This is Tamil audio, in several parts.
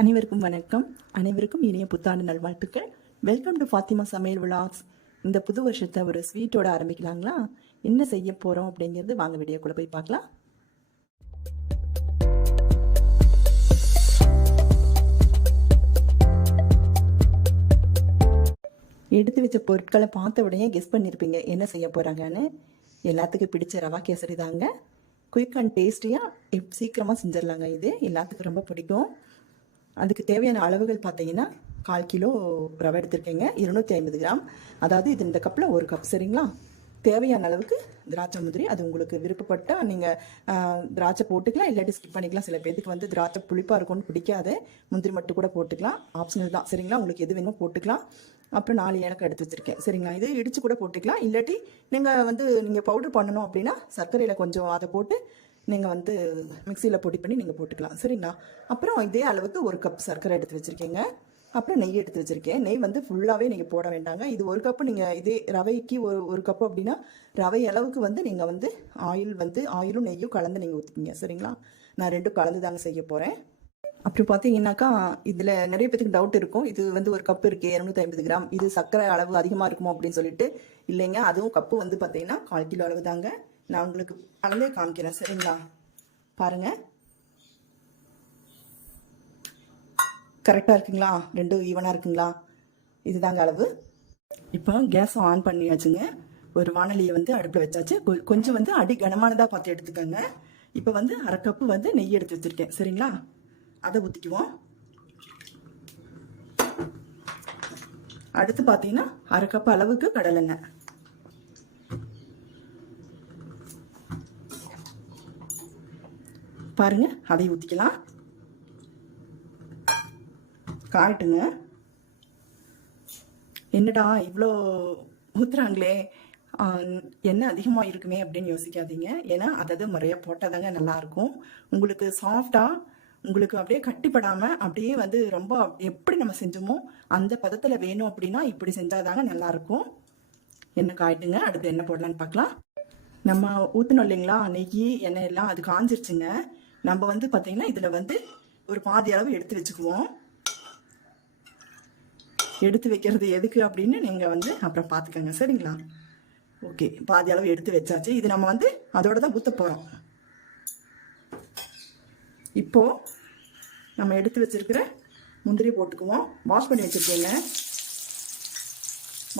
அனைவருக்கும் வணக்கம். அனைவருக்கும் இனிய புத்தாண்டு நல்வாழ்த்துக்கள். வெல்கம் டு ஃபாத்திமா சமையல் விலாக்ஸ். இந்த புது வருஷத்தை ஒரு ஸ்வீட்டோட ஆரம்பிக்கலாங்களா? என்ன செய்ய போகிறோம் அப்படிங்கிறது வாங்க வீடியோக்குள்ளே போய் பார்க்கலாம். எடுத்து வச்ச பொருட்களை பார்த்த உடனே கெஸ் பண்ணியிருப்பீங்க என்ன செய்ய போகிறாங்கன்னு. எல்லாத்துக்கும் பிடிச்ச ரவா கேசரி தாங்க. குயிக் அண்ட் டேஸ்டியாக சீக்கிரமாக செஞ்சிடலாங்க. இது எல்லாத்துக்கும் ரொம்ப பிடிக்கும். அதுக்கு தேவையான அளவுகள் பார்த்தீங்கன்னா 1/4 கிலோ ரவை எடுத்துருக்கேங்க, 250 கிராம். அதாவது இது இந்த கப்பில் 1 கப், சரிங்களா? தேவையான அளவுக்கு திராட்சை முந்திரி, அது உங்களுக்கு விருப்பப்பட்டால் நீங்கள் திராட்சை போட்டுக்கலாம், இல்லாட்டி ஸ்கிப் பண்ணிக்கலாம். சில பேருக்கு வந்து திராட்சை புளிப்பாக இருக்கும்னு பிடிக்காது, முந்திரி மட்டும் கூட போட்டுக்கலாம், ஆப்ஷனல் தான், சரிங்களா? உங்களுக்கு எது வேணுமோ போட்டுக்கலாம். அப்புறம் 4 ஏலக்காய் எடுத்து வச்சுருக்கேன், சரிங்களா? இது இடித்து கூட போட்டுக்கலாம், இல்லாட்டி நீங்கள் பவுடர் பண்ணணும் அப்படின்னா சர்க்கரையில் கொஞ்சம் அதை போட்டு நீங்கள் வந்து மிக்சியில் பொடி பண்ணி நீங்கள் போட்டுக்கலாம், சரிங்களா? அப்புறம் இதே அளவுக்கு 1 கப் சர்க்கரை எடுத்து வச்சுருக்கேங்க. அப்புறம் நெய் எடுத்து வச்சுருக்கேன். நெய் வந்து ஃபுல்லாகவே நீங்கள் போட வேண்டாங்க. இது 1 கப்பு. நீங்கள் இதே ரவைக்கு ஒரு கப்பு அப்படின்னா ரவை அளவுக்கு வந்து நீங்கள் வந்து ஆயிலும் நெய்யும் கலந்து நீங்கள் ஊற்றிக்கிங்க, சரிங்களா? நான் 2 கலந்து தாங்க செய்ய போகிறேன். அப்படி பார்த்தீங்கன்னாக்கா இதில் நிறைய பேருக்கு டவுட் இருக்கும், இது வந்து 1 கப்பு இருக்குது 250 கிராம், இது சர்க்கரை அளவு அதிகமாக இருக்குமோ அப்படின்னு சொல்லிட்டு. இல்லைங்க, அதுவும் கப்பு வந்து பார்த்தீங்கன்னா 1/4 கிலோ அளவு தாங்க. நான் உங்களுக்கு அளந்தே காமிக்கிறேன், சரிங்களா? பாருங்கள், கரெக்டாக இருக்குங்களா? 2 ஈவனாக இருக்குங்களா? இதுதாங்க அளவு. இப்போ கேஸை ஆன் பண்ணியாச்சுங்க. ஒரு வானலியை வந்து அடுப்பில் வச்சாச்சு. கொஞ்சம் வந்து அடி கனமானதாக பார்த்து எடுத்துக்கோங்க. இப்போ வந்து 1/2 கப்பு வந்து நெய் எடுத்து வச்சுருக்கேன், சரிங்களா? அதை ஊற்றிக்குவோம். அடுத்து பார்த்தீங்கன்னா 1/2 கப்பு அளவுக்கு கடலெண்ணெய். பாருங்க, அதை ஊற்றிக்கலாம். காட்டுங்க. என்னடா இவ்வளோ ஊற்றுறாங்களே, எண்ணெய் அதிகமாக இருக்குமே அப்படின்னு யோசிக்காதீங்க. ஏன்னா அதாவது முறையாக போட்டால் தாங்க நல்லாயிருக்கும். உங்களுக்கு சாஃப்டாக, உங்களுக்கு அப்படியே கட்டிப்படாமல், அப்படியே வந்து ரொம்ப எப்படி நம்ம செஞ்சோமோ அந்த பதத்தில் வேணும் அப்படின்னா இப்படி செஞ்சால் தாங்க நல்லாயிருக்கும். எண்ணெய் காய்ட்டுங்க. அடுத்து எண்ணெய் போடலான்னு பார்க்கலாம். நம்ம ஊற்றணும் இல்லைங்களா நெய், எண்ணெய் எல்லாம், அது காஞ்சிருச்சுங்க. நம்ம வந்து பார்த்தீங்கன்னா இதில் வந்து ஒரு பாதி அளவு எடுத்து வச்சுக்குவோம். எடுத்து வைக்கிறது எதுக்கு அப்படின்னு நீங்கள் வந்து அப்புறம் பார்த்துக்கோங்க, சரிங்களா? ஓகே, பாதி அளவு எடுத்து வச்சாச்சு. இது நம்ம வந்து அதோட தான் ஊற்ற போகிறோம். இப்போது நம்ம எடுத்து வச்சுருக்கிற முந்திரி போட்டுக்குவோம். வாஷ் பண்ணி வச்சுருக்கேங்க,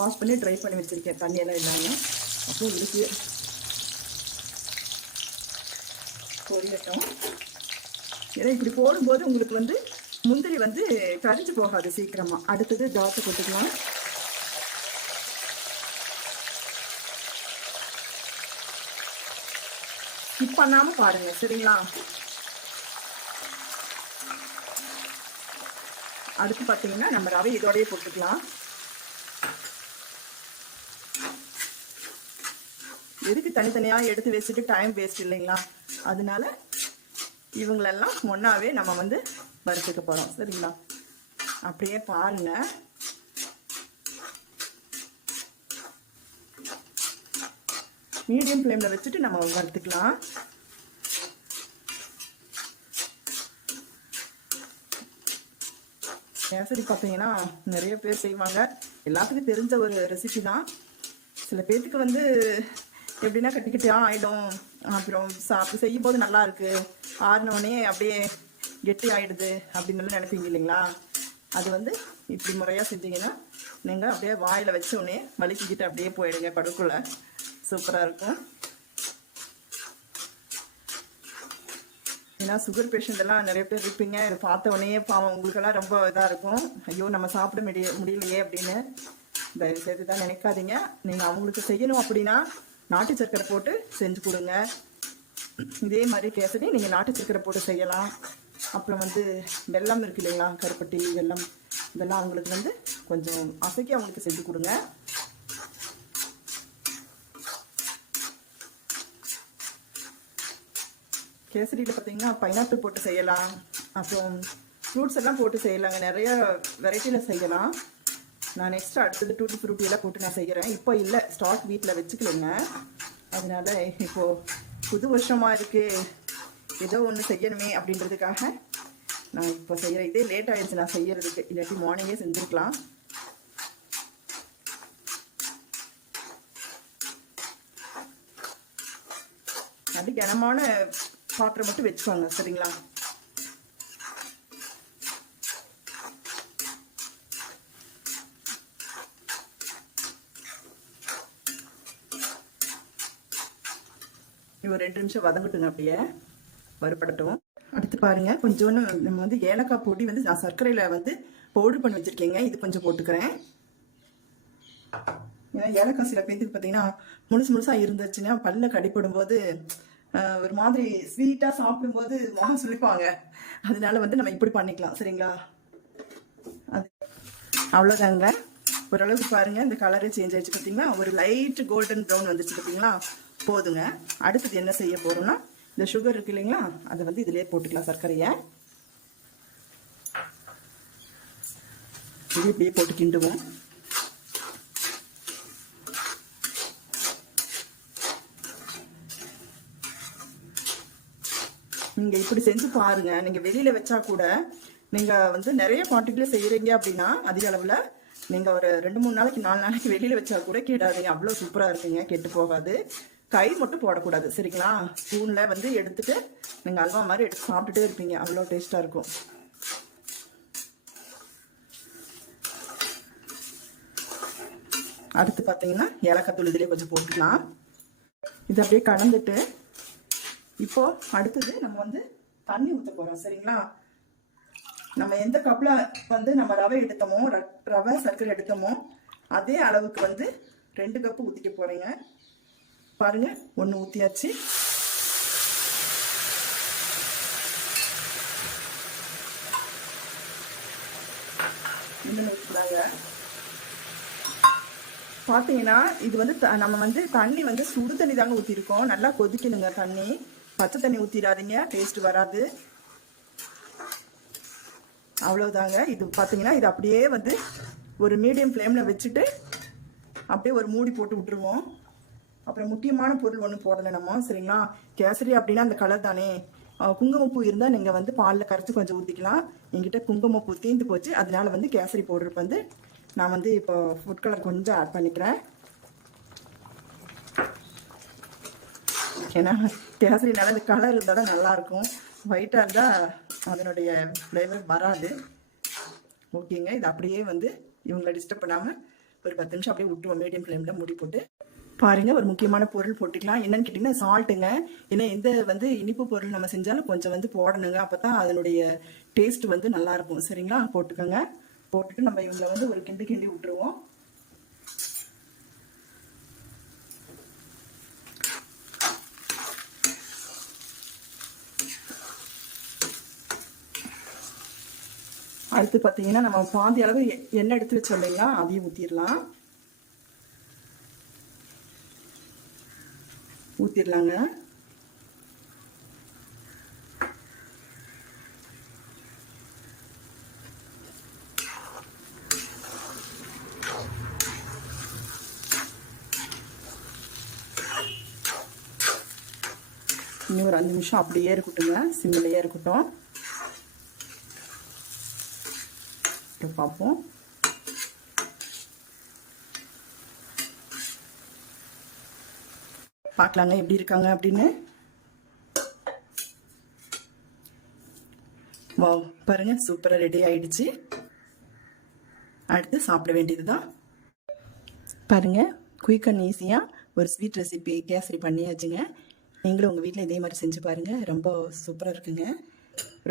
வாஷ் பண்ணி ட்ரை பண்ணி வச்சுருக்கேன், தண்ணியெல்லாம் இல்லாமல். அப்புறம் இதுக்கு பொரியட்டும். ஏன்னா இப்படி போடும்போது உங்களுக்கு வந்து முந்திரி வந்து கரிஞ்சு போகாது சீக்கிரமாக. அடுத்தது திராட்சை போட்டுக்கலாம். ஸ்கிப் பண்ணாமல் பாருங்க, சரிங்களா? அடுத்து பார்த்தீங்கன்னா நம்ம ரவை இதோடய போட்டுக்கலாம். எதுக்கு தனித்தனியாக எடுத்து வச்சுட்டு டைம் வேஸ்ட் இல்லைங்களா? அதனால இவங்களெல்லாம் ஒன்றாவே நம்ம வந்து வறுத்துக்க போகிறோம், சரிங்களா? அப்படியே பாருங்க. மீடியம் ஃப்ளேமில் வச்சுட்டு நம்ம வறுத்துக்கலாம். கேசரி பார்த்தீங்கன்னா நிறைய பேர் செய்வாங்க, எல்லாத்துக்கும் தெரிஞ்ச ஒரு ரெசிபி தான். சில பேர்த்துக்கு வந்து எப்படின்னா கட்டிக்கிட்டே ஆகிடும், அப்புறம் செய்யும் போது நல்லா இருக்கு, ஆறினோடனே அப்படியே கெட்டி ஆகிடுது அப்படின்னு நினைப்பீங்க இல்லைங்களா? அது வந்து இப்படி முறையாக செஞ்சீங்கன்னா நீங்கள் அப்படியே வாயில் வச்சோடனே வலிக்கிக்கிட்டு அப்படியே போயிடுங்க படுக்குள்ளே. சூப்பராக இருக்கும். ஏன்னா சுகர் பேஷண்ட் எல்லாம் நிறைய பேர் இருப்பீங்க, இதை பார்த்த உடனே பாவம் உங்களுக்கெல்லாம் ரொம்ப இதாக இருக்கும், ஐயோ நம்ம சாப்பிட முடியலையே அப்படின்னு. தயவு செய்து தான் நினைக்காதீங்க. நீங்கள் அவங்களுக்கு செய்யணும் அப்படின்னா நாட்டு சர்க்கரை போட்டு செஞ்சு கொடுங்க. இதே மாதிரி கேசரி நீங்கள் நாட்டு சர்க்கரை போட்டு செய்யலாம். அப்புறம் வந்து வெல்லம் இருக்கு இல்லைங்களா, கருப்பட்டி வெல்லம், இதெல்லாம் அவங்களுக்கு வந்து கொஞ்சம் அசைக்கி அவங்களுக்கு செஞ்சு கொடுங்க. கேசரியில் பார்த்தீங்கன்னா பைனாப்பிள் போட்டு செய்யலாம், அப்புறம் ஃப்ரூட்ஸ் எல்லாம் போட்டு செய்யலாங்க, நிறைய வெரைட்டியில் செய்யலாம். நான் நெக்ஸ்ட் அடுத்தது டூட்டி ஃப்ரூட்டியெல்லாம் போட்டு நான் செய்கிறேன். இப்போ இல்லை, ஸ்டாக் வீட்டில் வச்சுக்கலைங்க. அதனால இப்போது புது வருஷமாக இருக்குது, ஏதோ ஒன்று செய்யணுமே அப்படின்றதுக்காக நான் இப்போ செய்கிற இதே லேட் ஆகிடுச்சு நான் செய்கிறதுக்கு, இல்லாட்டி மார்னிங்கே செஞ்சுருக்கலாம். அப்படி கனமான பாத்திரம் மட்டும் வச்சுக்கோங்க சரிங்களா. ஒரு 2 நிமிஷம் வதங்கட்டுங்க, அப்படியே வறுபடட்டும். அடுத்து பாருங்க, கொஞ்சோன்னு நம்ம வந்து ஏலக்காய் பொடி வந்து நான் சர்க்கரையில் வந்து பவுடர் பண்ணி வச்சுருக்கேங்க, இது கொஞ்சம் போட்டுக்கிறேன். ஏன்னா ஏலக்காய் சில பேருக்கு பார்த்தீங்கன்னா முழுசாக இருந்துச்சுன்னா பல்ல கடிப்படும் போது ஒரு மாதிரி ஸ்வீட்டாக சாப்பிடும்போது முகம் சுளிப்பாங்க. அதனால வந்து நம்ம இப்படி பண்ணிக்கலாம் சரிங்களா. அது அவ்வளோதாங்க, ஓரளவுக்கு பாருங்கள் இந்த கலரே சேஞ்ச் ஆகிடுச்சு பார்த்தீங்களா. ஒரு லைட் கோல்டன் ப்ரௌன் வந்துச்சு பார்த்தீங்களா, போதுங்க. அடுத்தது என்ன செய்ய போகிறோம்னா, இந்த சுகர் இருக்கு இல்லைங்களா, அதை வந்து இதிலே போட்டுக்கலாம். சர்க்கரையை இது இப்படியே போட்டு கிண்டுவோம். நீங்கள் இப்படி செஞ்சு பாருங்க. நீங்கள் வெளியில் வச்சா கூட நீங்கள் வந்து நிறைய குவான்டிட்டியில் செய்கிறீங்க அப்படின்னா அதிக அளவில் நீங்கள் ஒரு 2-3 நாளைக்கு 4 நாளைக்கு வெளியில் வச்சா கூட கேடாதீங்க, அவ்வளோ சூப்பராக இருக்குங்க, கெட்டு போகாது. கை மட்டும் போடக்கூடாது சரிங்களா. ஸ்பூனில் வந்து எடுத்துட்டு நீங்கள் அல்வா மாதிரி எடுத்து சாப்பிட்டுட்டே இருப்பீங்க, அவ்வளோ டேஸ்ட்டாக இருக்கும். அடுத்து பார்த்தீங்கன்னா ஏலக்காய் தூள் இதிலே கொஞ்சம் போட்டுக்கலாம். இது அப்படியே கலந்துட்டு இப்போ அடுத்தது நம்ம வந்து தண்ணி ஊற்ற போகிறோம் சரிங்களா. நம்ம எந்த கப்பில் வந்து நம்ம ரவை எடுத்தோமோ, ரவை சர்க்கரை எடுத்தோமோ அதே அளவுக்கு வந்து 2 கப்பு ஊற்றிக்க போகிறேங்க. பாருங்க, 1 ஊற்றியாச்சு. இன்னும் ஊற்றுறாங்க. பார்த்தீங்கன்னா இது வந்து நம்ம வந்து தண்ணி வந்து சுடு தண்ணி தாங்க ஊற்றிருக்கோம். நல்லா கொதிக்கணுங்க தண்ணி, பச்சை தண்ணி ஊற்றிடாதீங்க, டேஸ்ட் வராது. அவ்வளோதாங்க. இது பார்த்தீங்கன்னா இது அப்படியே வந்து ஒரு மீடியம் ஃப்ளேமில் வச்சுட்டு அப்படியே ஒரு மூடி போட்டு விட்டுருவோம். அப்புறம் முக்கியமான பொருள் ஒன்று போடலை நம்ம சரிங்களா. கேசரி அப்படின்னா அந்த கலர் தானே. குங்குமப்பூ இருந்தால் நீங்கள் வந்து பாலில் கரைச்சி கொஞ்சம் ஊற்றிக்கலாம். என்கிட்ட குங்குமப்பூ தீர்ந்து போச்சு, அதனால வந்து கேசரி பவுடருக்கு வந்து நான் வந்து இப்போ ஃபுட் கலர் கொஞ்சம் ஆட் பண்ணிக்கிறேன். ஏன்னா கேசரினால இந்த கலர் இருந்தால் தான் நல்லாயிருக்கும், ஒயிட்டாக இருந்தால் அதனுடைய ஃப்ளேவர் வராது. ஓகேங்க, இது அப்படியே வந்து இவங்களை டிஸ்டர்ப் பண்ணாமல் ஒரு 10 நிமிஷம் அப்படியே விட்டுருவோம் மீடியம் ஃப்ளேமில் மூடி போட்டு. பாருங்கள், ஒரு முக்கியமான பொருள் போட்டுக்கலாம். என்னன்னு கேட்டிங்கன்னா சால்ட்டுங்க. ஏன்னா எந்த வந்து இனிப்பு பொருள் நம்ம செஞ்சாலும் கொஞ்சம் வந்து போடணுங்க, அப்போ தான் அதனுடைய டேஸ்ட் வந்து நல்லாயிருக்கும் சரிங்களா. போட்டுக்கோங்க. போட்டுட்டு நம்ம இவங்களை வந்து ஒரு கிண்டி விட்டுருவோம். அடுத்து பார்த்தீங்கன்னா நம்ம பாதி அளவு எண்ணெய் எடுத்து வச்சோம் இல்லைங்களா, அதையும் ஊற்றிடலாங்க. இன்னும் ஒரு 5 நிமிஷம் அப்படியே இருக்கட்டுங்க, சிம்மிலேயே இருக்கட்டும். பார்ப்போம். பார்க்கலாங்க எப்படி இருக்காங்க அப்படின்னு. வாவ், பாருங்க சூப்பராக ரெடி ஆயிடுச்சு. அடுத்து சாப்பிட வேண்டியதுதான். பாருங்க, குயிக் அண்ட் ஈஸியாக ஒரு ஸ்வீட் ரெசிபி கேசரி பண்ணியாச்சுங்க. நீங்களும் உங்கள் வீட்டில் இதே மாதிரி செஞ்சு பாருங்கள், ரொம்ப சூப்பராக இருக்குங்க.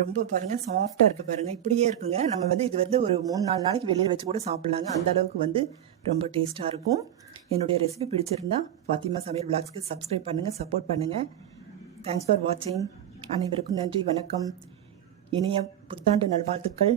ரொம்ப பாருங்கள் சாஃப்டாக இருக்குது பாருங்கள், இப்படியே இருக்குங்க. நம்ம வந்து இது வந்து ஒரு 3-4 நாளைக்கு வெளியில் வச்சு கூட சாப்பிட்லாங்க, அந்த அளவுக்கு வந்து ரொம்ப டேஸ்ட்டாக இருக்கும். என்னுடைய ரெசிபி பிடிச்சிருந்தா ஃபாத்திமா சமையல் விளாக்ஸ்க்கு சப்ஸ்கிரைப் பண்ணுங்கள், சப்போர்ட் பண்ணுங்கள். தேங்க்ஸ் ஃபார் வாட்சிங். அனைவருக்கும் நன்றி, வணக்கம். இனிய புத்தாண்டு நல்வாழ்த்துக்கள்.